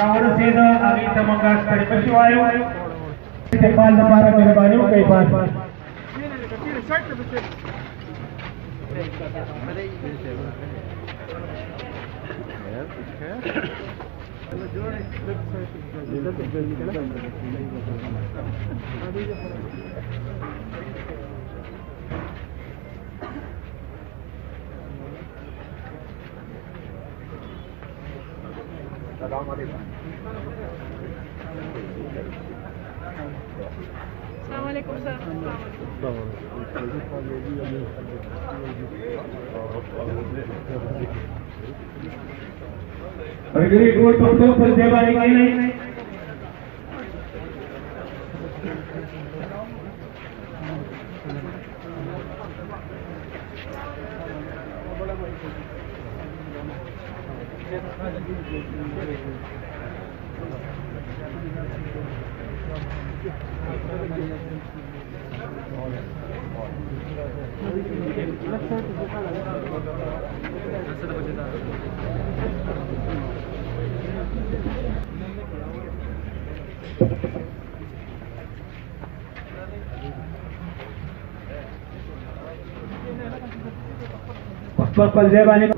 راورسېده هغې ته موږ ستړي مشي وایو استقبال لپاره مهرباني وکړئ بس السلام عليكم. السلام عليكم سر. ملګري ټول پښتو پر ځای باندې کښېنئ پر ځای باندې